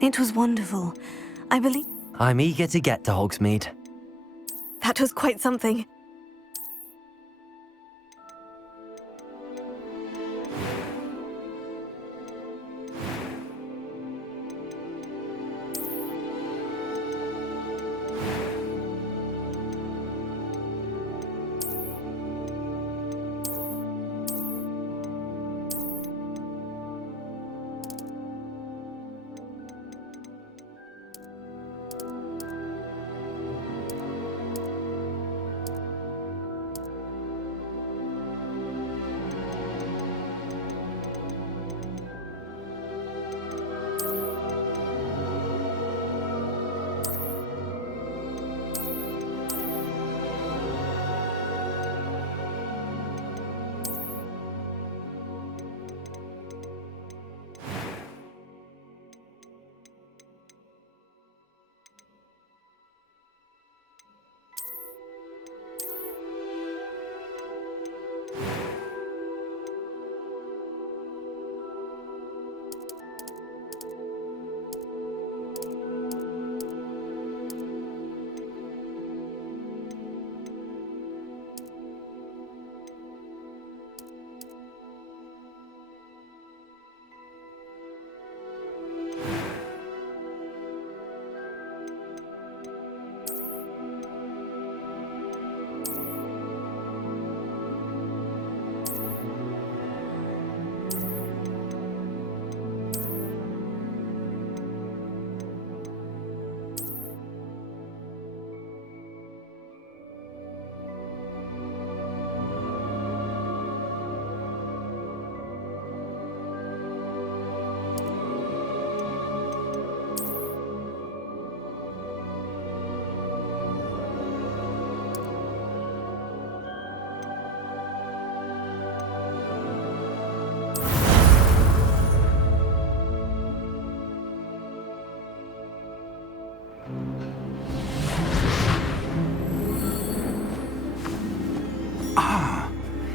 It was wonderful. I believe I'm eager to get to Hogsmeade. that was quite something.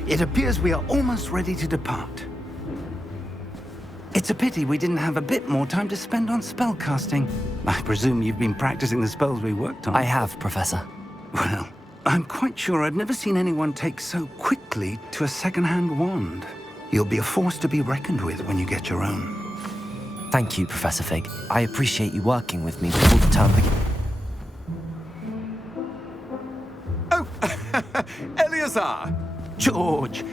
It appears we are almost ready to depart. It's a pity we didn't have a bit more time to spend on spellcasting. I presume you've been practicing the spells we worked on. I have, Professor. Well, I'm quite sure I've never seen anyone take so quickly to a second-hand wand. You'll be a force to be reckoned with when you get your own. Thank you, Professor Fig. I appreciate you working with me before the term begins. Oh, Eleazar! George,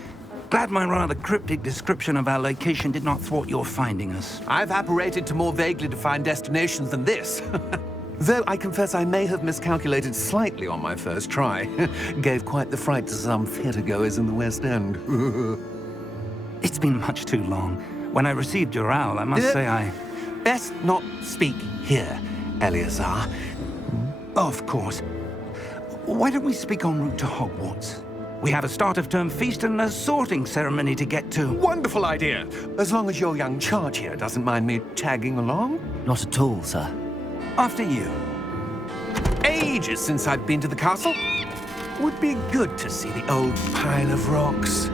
glad my rather cryptic description of our location did not thwart your finding us. I've apparated to more vaguely defined destinations than this. Though I confess I may have miscalculated slightly on my first try. Gave quite the fright to some theatre-goers in the West End. It's been much too long. When I received your owl, I must say I... Best not speak here, Eleazar. Of course. Why don't we speak en route to Hogwarts? We have a start-of-term feast and a sorting ceremony to get to. Wonderful idea! As long as your young charge here doesn't mind me tagging along. Not at all, sir. After you. Ages since I've been to the castle. Would be good to see the old pile of rocks.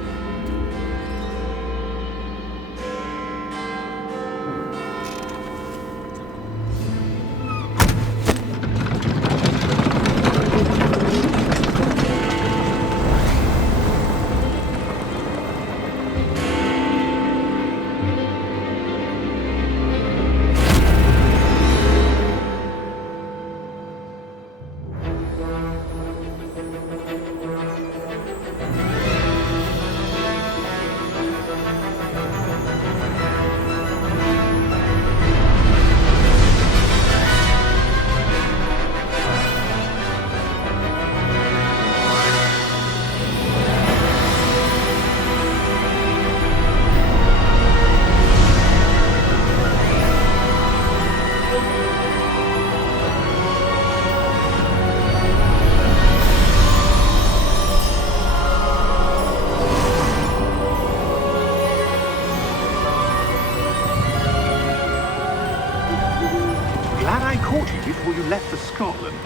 Before you left for Scotland.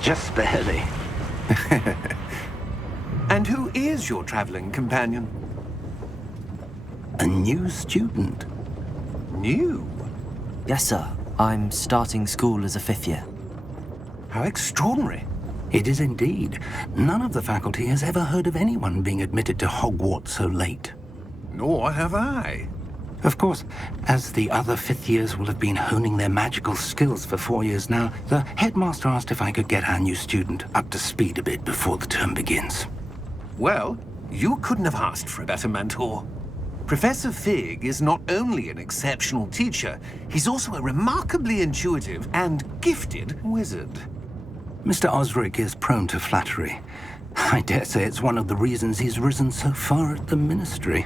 Just barely. And who is your traveling companion? A new student. New? Yes, sir. I'm starting school as a 5th year. How extraordinary. It is indeed. None of the faculty has ever heard of anyone being admitted to Hogwarts so late. Nor have I. Of course, as the other 5th years will have been honing their magical skills for 4 years now, the headmaster asked if I could get our new student up to speed a bit before the term begins. Well, you couldn't have asked for a better mentor. Professor Fig is not only an exceptional teacher, he's also a remarkably intuitive and gifted wizard. Mr. Osric is prone to flattery. I dare say it's one of the reasons he's risen so far at the ministry.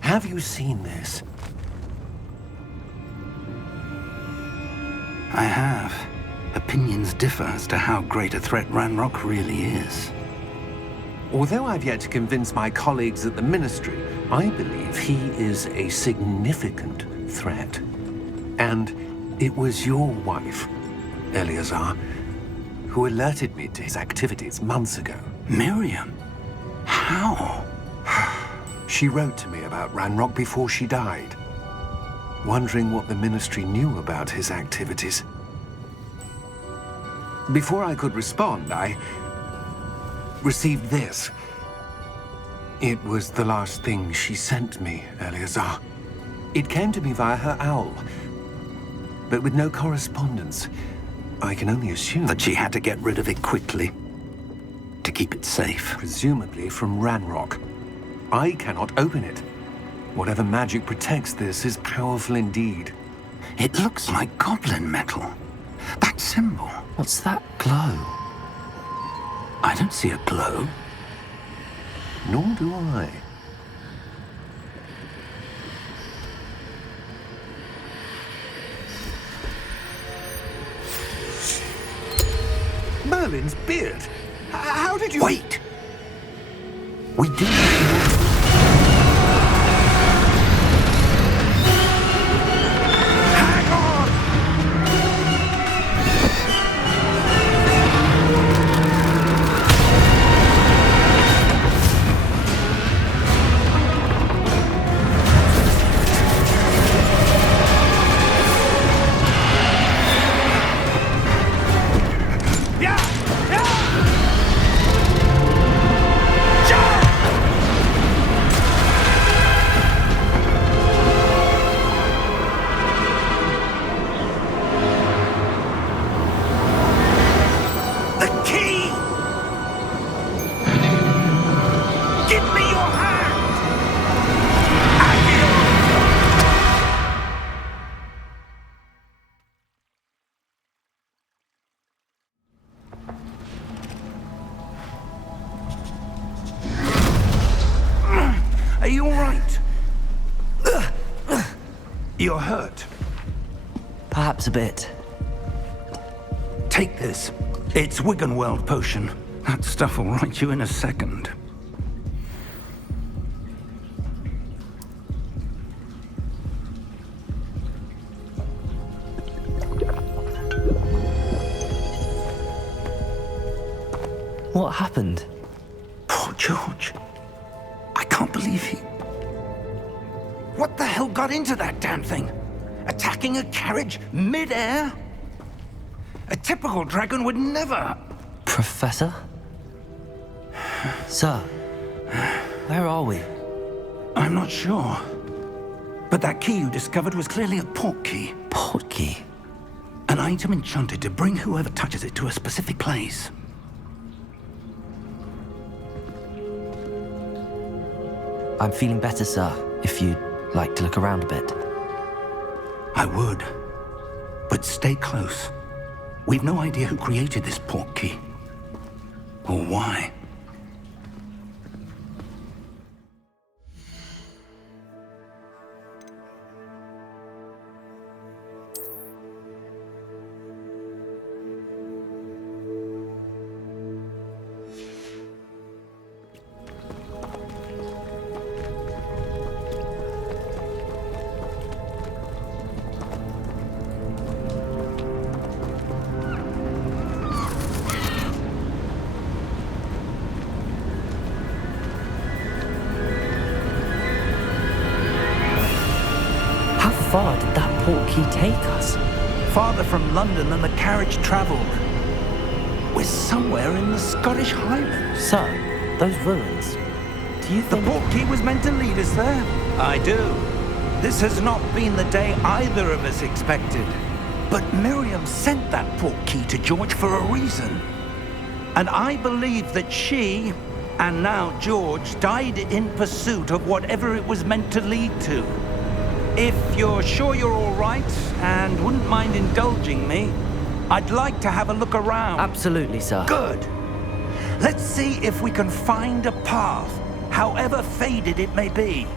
Have you seen this? I have. Opinions differ as to how great a threat Ranrock really is. Although I've yet to convince my colleagues at the Ministry, I believe he is a significant threat. And it was your wife, Eleazar, who alerted me to his activities months ago. Miriam? How? She wrote to me about Ranrock before she died, wondering what the Ministry knew about his activities. Before I could respond, I received this. It was the last thing she sent me, Eleazar. It came to me via her owl, but with no correspondence. I can only assume That she had to get rid of it quickly, to keep it safe. presumably from Ranrock. I cannot open it. Whatever magic protects this is powerful indeed. It looks like goblin metal. That symbol. What's that glow? I don't see a glow. Nor do I. Merlin's beard. How did you... Wait! We didn't... Hang on! Are you all right? You're hurt. Perhaps a bit. Take this. It's Wiggenweld potion. That stuff will right you in a second. What happened? Poor George. I can't believe he... What the hell got into that damn thing? Attacking a carriage mid-air? A typical dragon would never... Professor? Sir, where are we? I'm not sure. But that key you discovered was clearly a port key. Port key? An item enchanted to bring whoever touches it to a specific place. I'm feeling better, sir, if you'd like to look around a bit. I would. But stay close. We've no idea who created this port key. Or why. far did that portkey take us? Farther from London than the carriage travelled. We're somewhere in the Scottish Highlands. Sir, those ruins. Do you The think... portkey was meant to lead us there? I do. This has not been the day either of us expected. But Miriam sent that portkey to George for a reason. And I believe that she, and now George, died in pursuit of whatever it was meant to lead to. If you're sure you're all right, and wouldn't mind indulging me, I'd like to have a look around. Absolutely, sir. Good. Let's see if we can find a path, however faded it may be.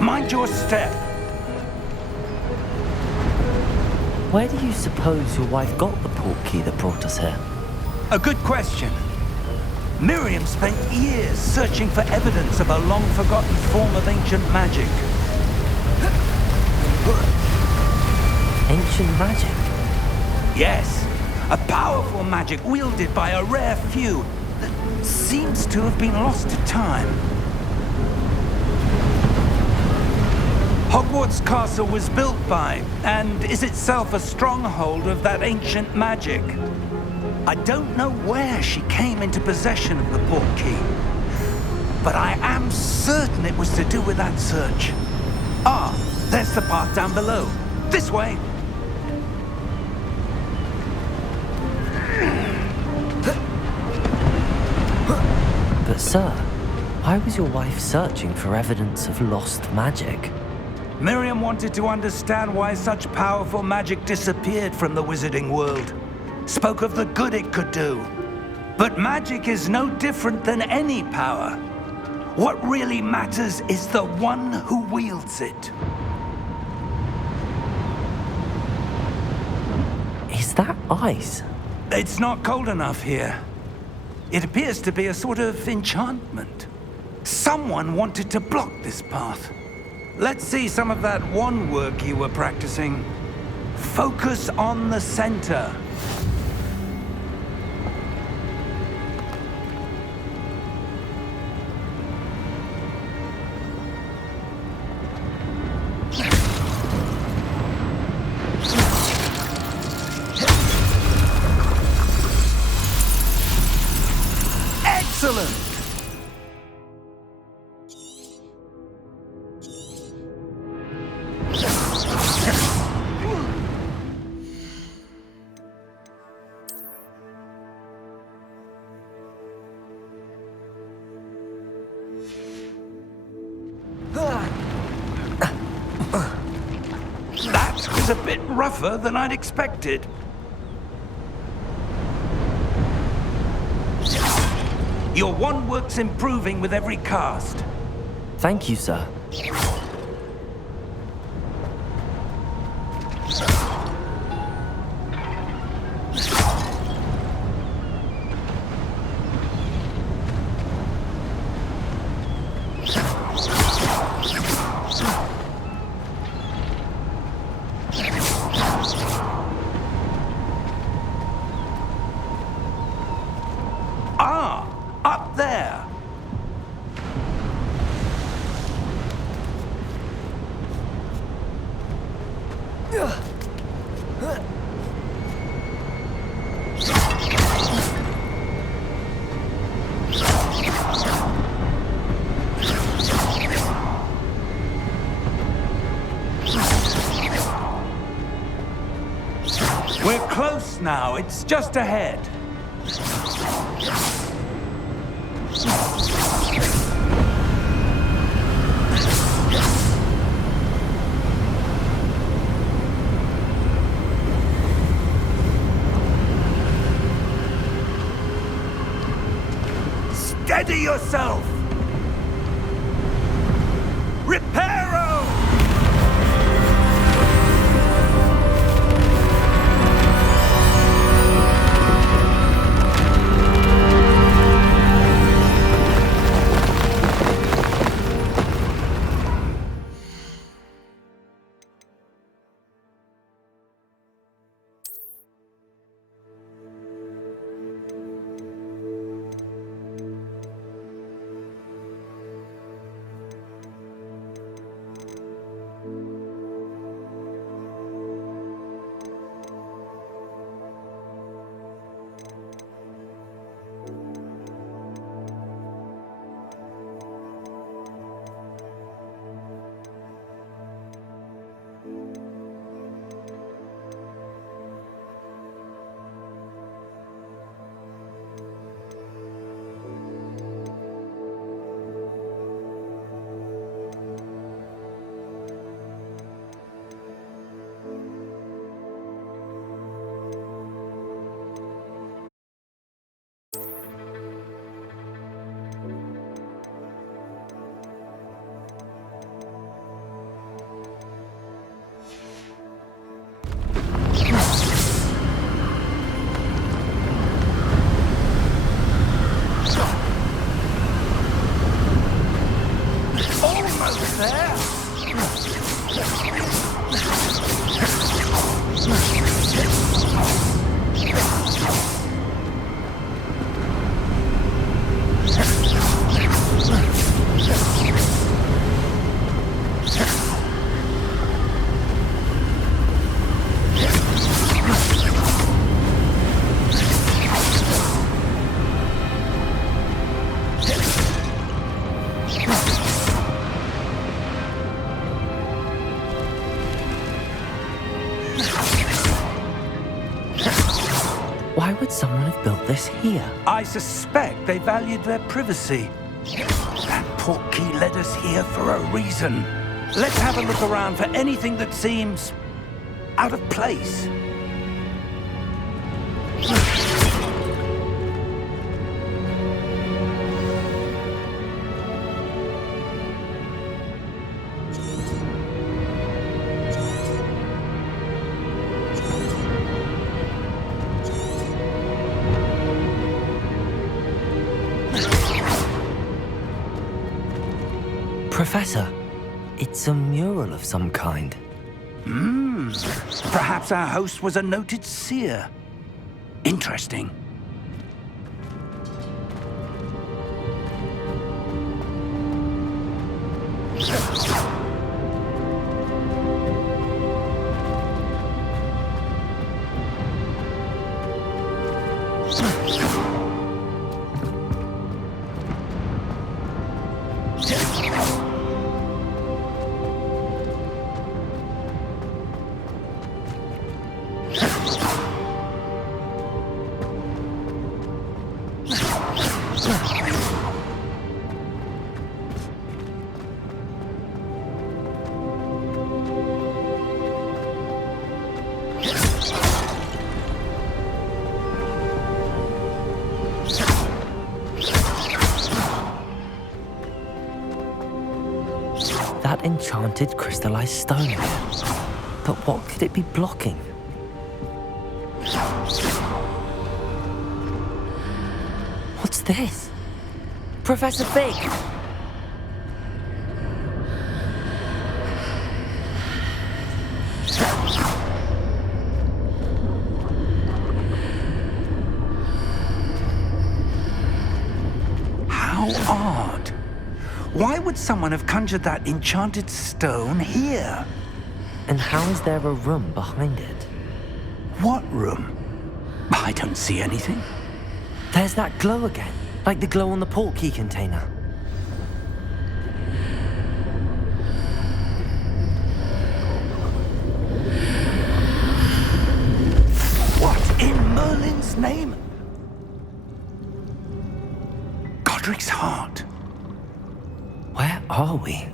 Mind your step. Where do you suppose your wife got the portkey that brought us here? A good question. Miriam spent years searching for evidence of a long-forgotten form of ancient magic. Ancient magic? Yes, a powerful magic wielded by a rare few that seems to have been lost to time. Hogwarts Castle was built by, and is itself a stronghold of that ancient magic. I don't know where she came into possession of the portkey, but I am certain it was to do with that search. Ah, there's the path down below. This way. But sir, why was your wife searching for evidence of lost magic? Miriam wanted to understand why such powerful magic disappeared from the wizarding world. Spoke of the good it could do. But magic is no different than any power. What really matters is the one who wields it. Is that ice? It's not cold enough here. It appears to be a sort of enchantment. Someone wanted to block this path. Let's see some of that wand work you were practicing. Focus on the center. Excellent! That was a bit rougher than I'd expected. Your wand work's improving with every cast. Thank you, sir. Ah, up there. We're close now. It's just ahead. Steady yourself! Reparo! Why would someone have built this here? I suspect they valued their privacy. That portkey led us here for a reason. Let's have a look around for anything that seems out of place. Professor, it's a mural of some kind. Perhaps our host was a noted seer. Interesting. That enchanted crystallized stone. But what could it be blocking? What's this? Professor Fig! How odd. Why would someone have conjured that enchanted stone here? And how is there a room behind it? What room? I don't see anything. There's that glow again, like the glow on the portkey container. What in Merlin's name? Godric's heart. Where are we?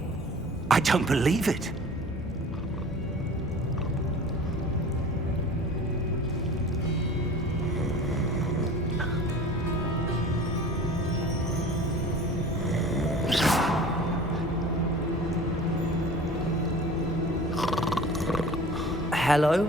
I don't believe it. Hello?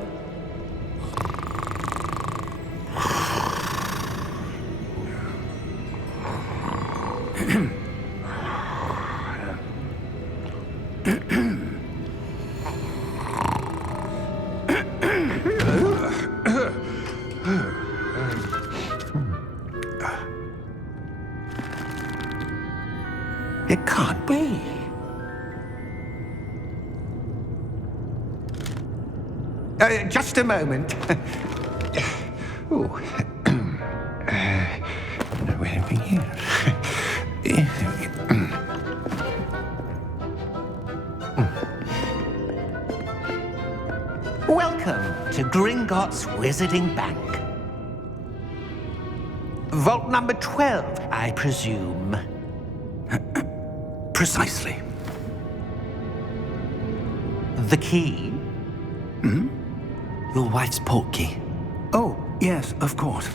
It can't be. Just a moment. Ooh. Where are we here? Welcome to Gringotts Wizarding Bank. Vault number 12, I presume. Precisely. The key? Your wife's portkey. Oh, yes, of course.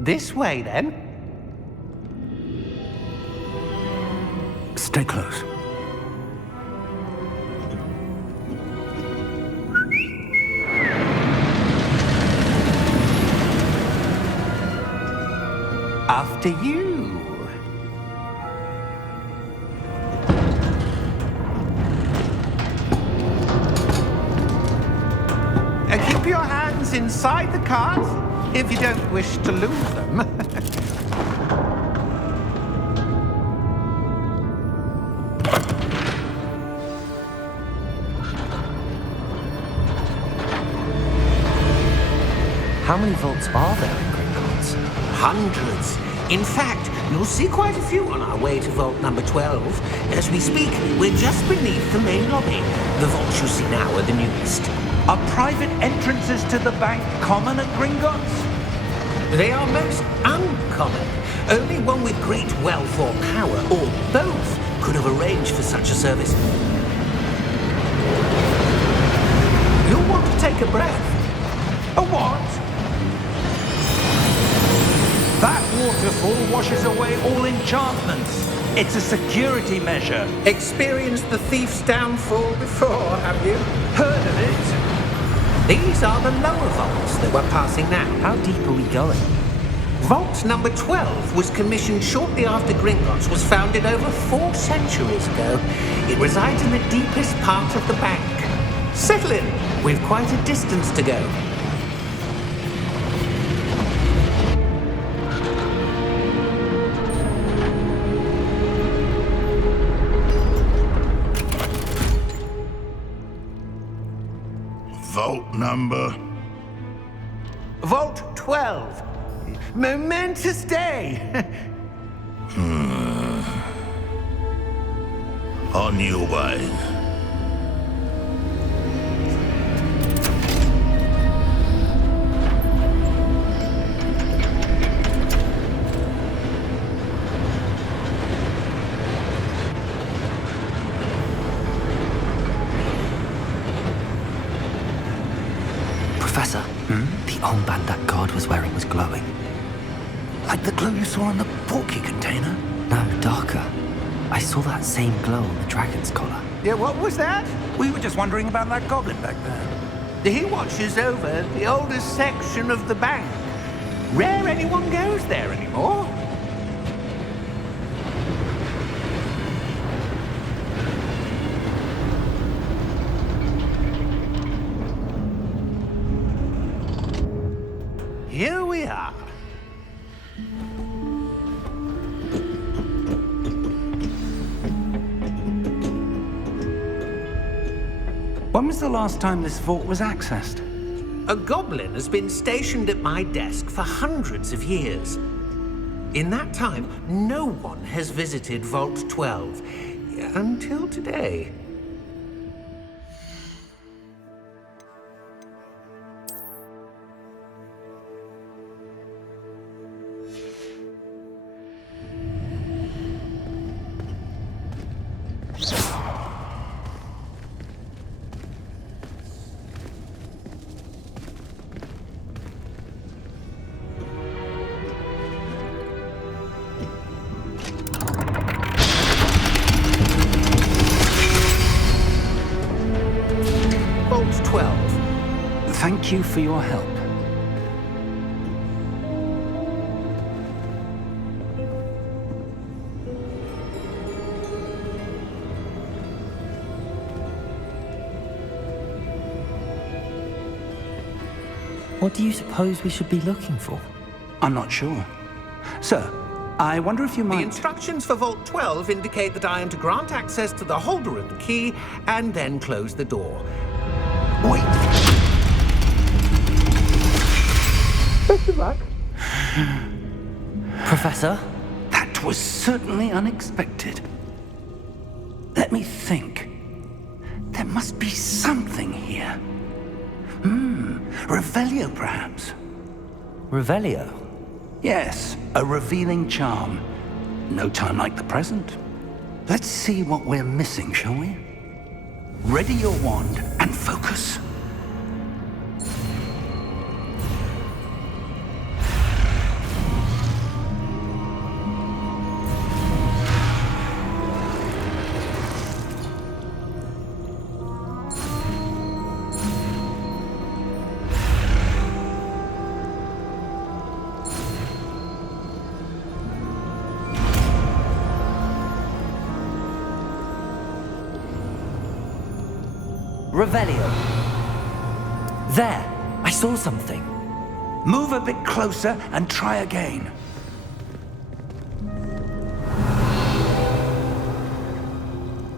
This way, then. Stay close. After you. Keep your hands inside the cart if you don't wish to lose them. How many vaults are there in Gringotts? Hundreds. In fact, You'll see quite a few on our way to vault number 12. As we speak, we're just beneath the main lobby. The vaults you see now are the newest. Are private entrances to the bank common at Gringotts? They are most uncommon. Only one with great wealth or power, or both, could have arranged for such a service. You'll want to take a breath. A what? That waterfall washes away all enchantments. It's a security measure. Experienced the thief's downfall before, have you? Heard of it? These are the lower vaults that we're passing now. How deep are we going? Vault number 12 was commissioned shortly after Gringotts was founded over 4 centuries ago. It resides in the deepest part of the bank. Settle in. We've quite a distance to go. Vault number? Vault 12. Momentous day. On your way. Professor, the armband that guard was wearing was glowing. Like the glow you saw in the porky container? No, darker. I saw that same glow on the dragon's collar. Yeah, what was that? We were just wondering about that goblin back there. He watches over the oldest section of the bank. Rare anyone goes there anymore. Here we are. When was the last time this vault was accessed? A goblin has been stationed at my desk for hundreds of years. In that time, no one has visited Vault 12 until today. Vault 12. Thank you for your help. What do you suppose we should be looking for? I'm not sure. Sir, I wonder if you The might... instructions for Vault 12 indicate that I am to grant access to the holder of the key and then close the door. Wait. Best of luck. Professor? That was certainly unexpected. Let me think. There must be something here. Revelio, perhaps? Revelio? Yes, a revealing charm. No time like the present. Let's see what we're missing, shall we? Ready your wand and focus. Revelio. There! I saw something. Move a bit closer and try again.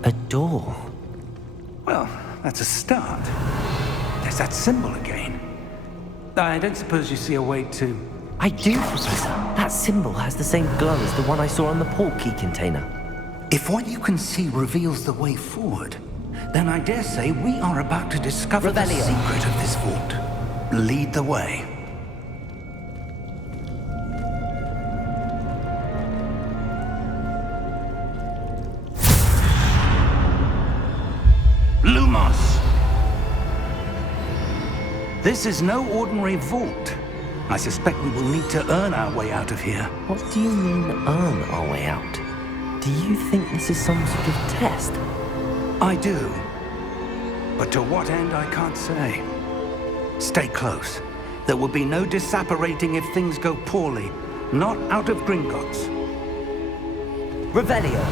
A door. Well, that's a start. There's that symbol again. I don't suppose you see a way to I do, Professor. That symbol has the same glow as the one I saw on the portkey container. If what you can see reveals the way forward, then I dare say we are about to discover the Revelio. secret of this vault. Lead the way. Lumos! This is no ordinary vault. I suspect we will need to earn our way out of here. What do you mean, earn our way out? Do you think this is some sort of test? I do. But to what end, I can't say. Stay close. There will be no disapparating if things go poorly. Not out of Gringotts. Revelio.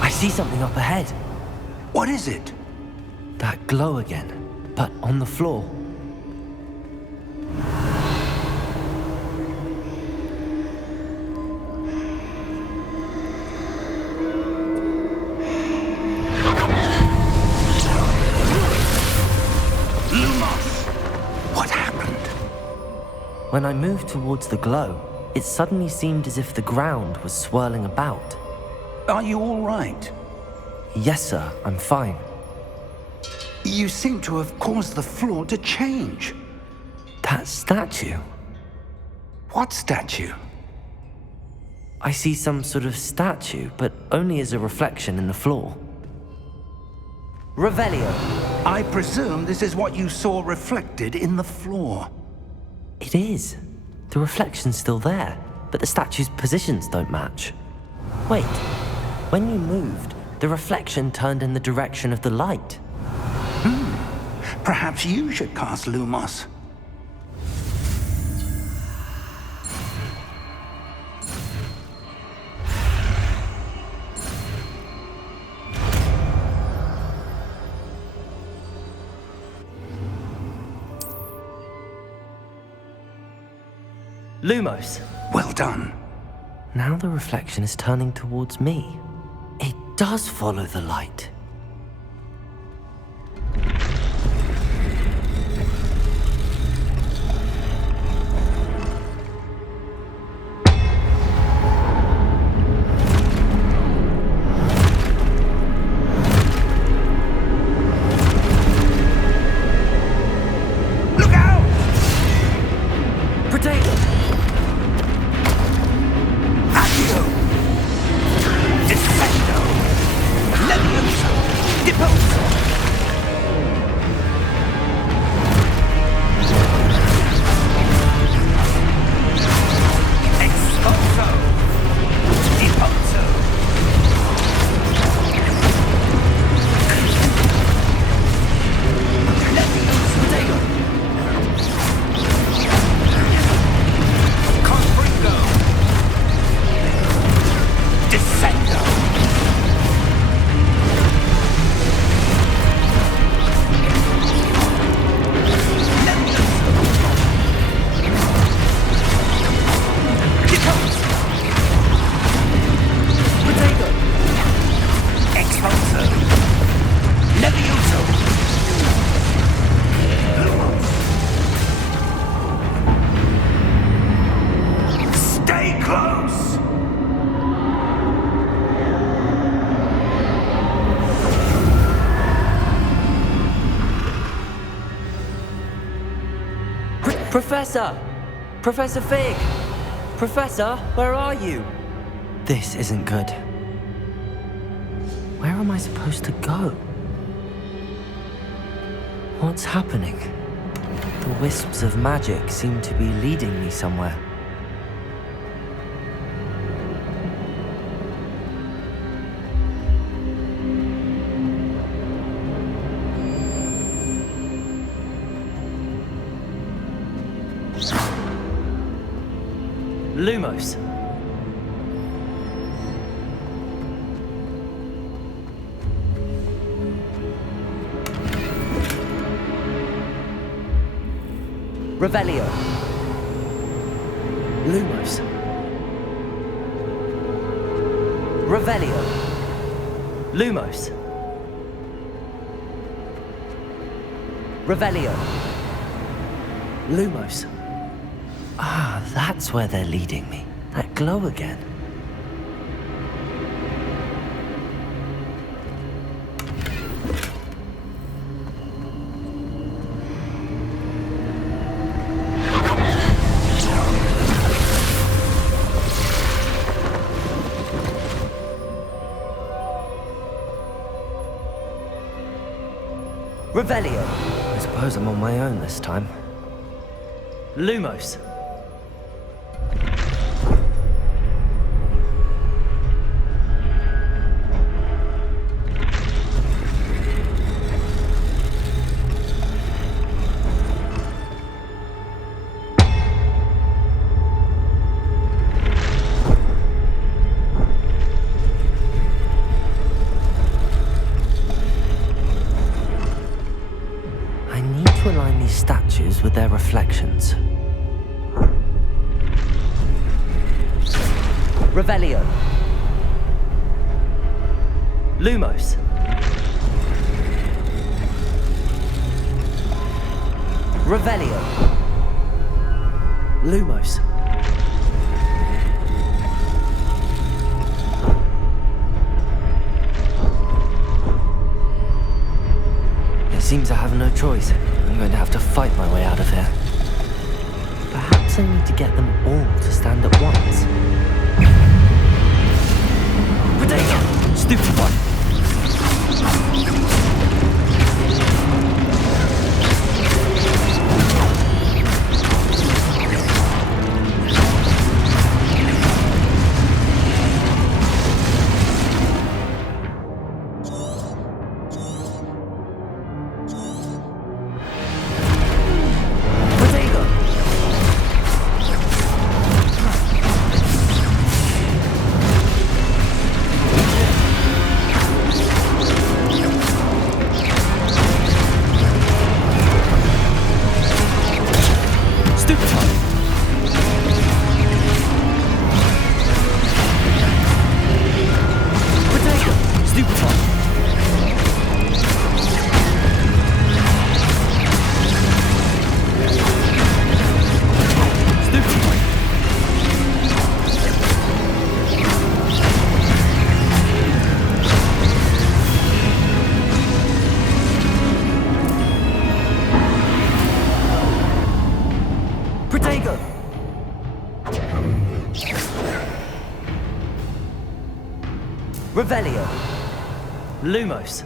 I see something up ahead. What is it? That glow again, but on the floor. Lumos! What happened? When I moved towards the glow, it suddenly seemed as if the ground was swirling about. Are you all right? Yes, sir, I'm fine. You seem to have caused the floor to change. That statue? What statue? I see some sort of statue, but only as a reflection in the floor. Revelio. I presume this is what you saw reflected in the floor. It is. The reflection's still there, but the statue's positions don't match. Wait, when you moved, the reflection turned in the direction of the light. Perhaps you should cast Lumos. Lumos. Well done. Now the reflection is turning towards me. It does follow the light. Look out! Potato! Accio! Descendo! Levioso! Deposo! Expulso! Deposo! Levioso! Potato! Confringo! Descendo! Levioso! Potato! Expulso! Levioso! Stay close! Professor! Professor Fig! Professor, where are you? This isn't good. Where am I supposed to go? What's happening? The wisps of magic seem to be leading me somewhere. Lumos. Revelio. Lumos. Revelio. Lumos. Revelio. Lumos. Ah, that's where they're leading me. That glow again. Revelio. I suppose I'm on my own this time. Lumos. I need to align these statues with their reflections. Revelio. Lumos. Revelio. Lumos. It seems I have no choice. I'm going to have to fight my way out of here. Perhaps I need to get them all to stand at once. Potato! Stupid one! Revelio. Lumos.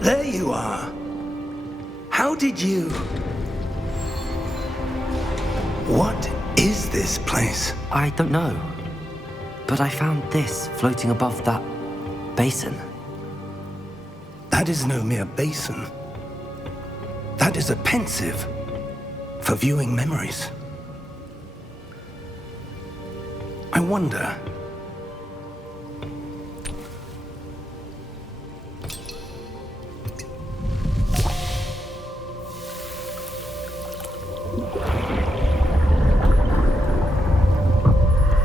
There you are. How did you... What is this place? I don't know. But I found this floating above that basin. That is no mere basin. That is a pensive for viewing memories. I wonder...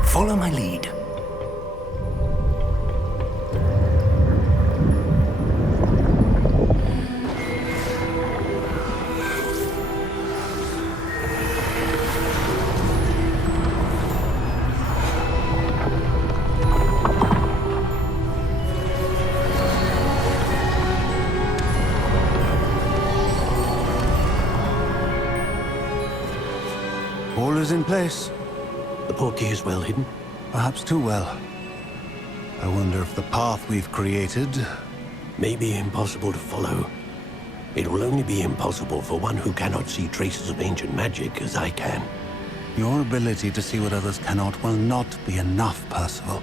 Follow my lead. Defenders in place. The portkey is well hidden. Perhaps too well. I wonder if the path we've created... May be impossible to follow. It will only be impossible for one who cannot see traces of ancient magic as I can. Your ability to see what others cannot will not be enough, Percival.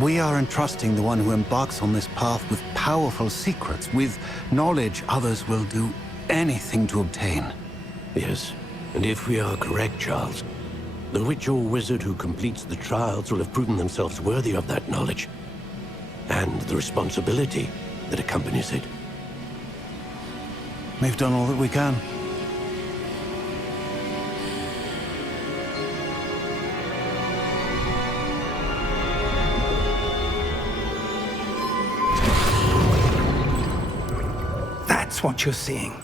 We are entrusting the one who embarks on this path with powerful secrets, with knowledge others will do anything to obtain. Yes, and if we are correct, Charles, the witch or wizard who completes the trials will have proven themselves worthy of that knowledge, and the responsibility that accompanies it. We've done all that we can. That's what you're seeing.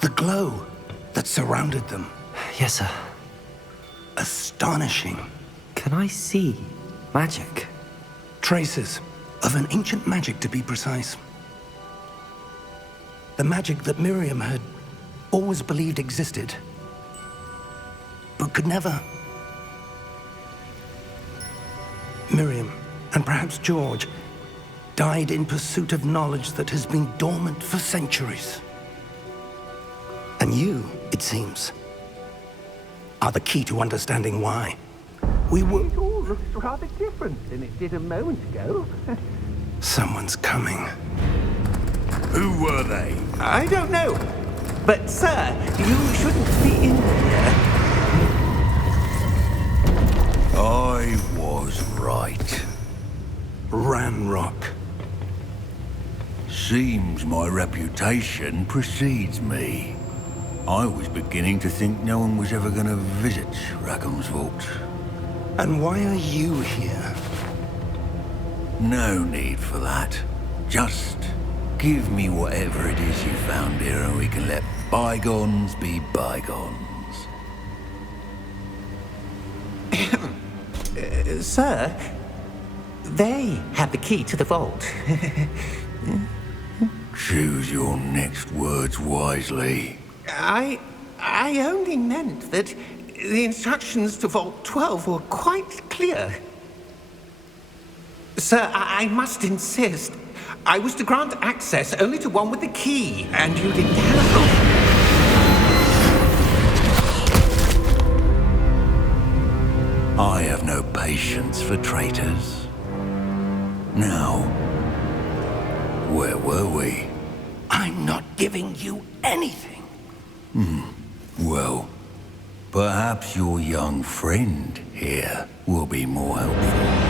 The glow that surrounded them. Yes, sir. Astonishing. Can I see magic? Traces of an ancient magic, to be precise. The magic that Miriam had always believed existed, but could never. Miriam, and perhaps George, died in pursuit of knowledge that has been dormant for centuries. And you, it seems, are the key to understanding why. We were... It all looks rather different than it did a moment ago. Someone's coming. Who were they? I don't know. But, sir, you shouldn't be in here. I was right. Ranrock. Seems my reputation precedes me. I was beginning to think no one was ever going to visit Rackham's vault. And why are you here? No need for that. Just give me whatever it is you found here and we can let bygones be bygones. Sir, they have the key to the vault. Choose your next words wisely. I only meant that the instructions to Vault 12 were quite clear. Sir, I must insist. I was to grant access only to one with the key, and you didn't have... I have no patience for traitors. Now, where were we? I'm not giving you anything. Well, perhaps your young friend here will be more helpful.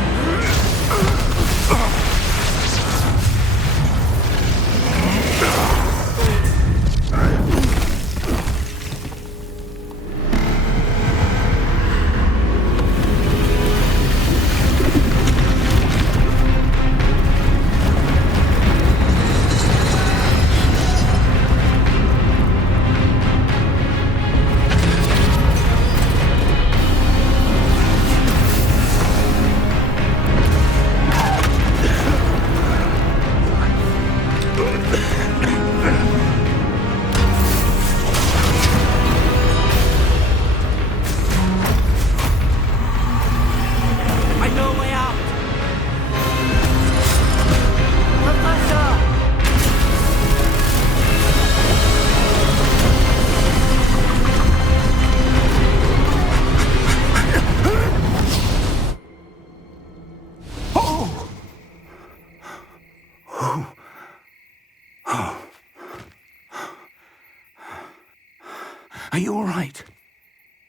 Are you all right?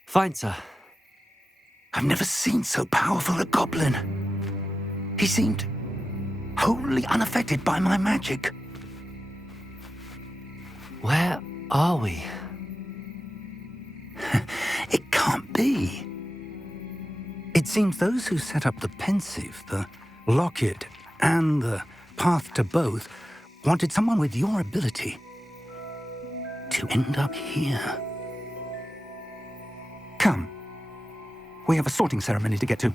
Fine, sir. I've never seen so powerful a goblin. He seemed wholly unaffected by my magic. Where are we? It can't be. It seems those who set up the pensive, the locket, and the path to both wanted someone with your ability to end up here. Come. We have a sorting ceremony to get to.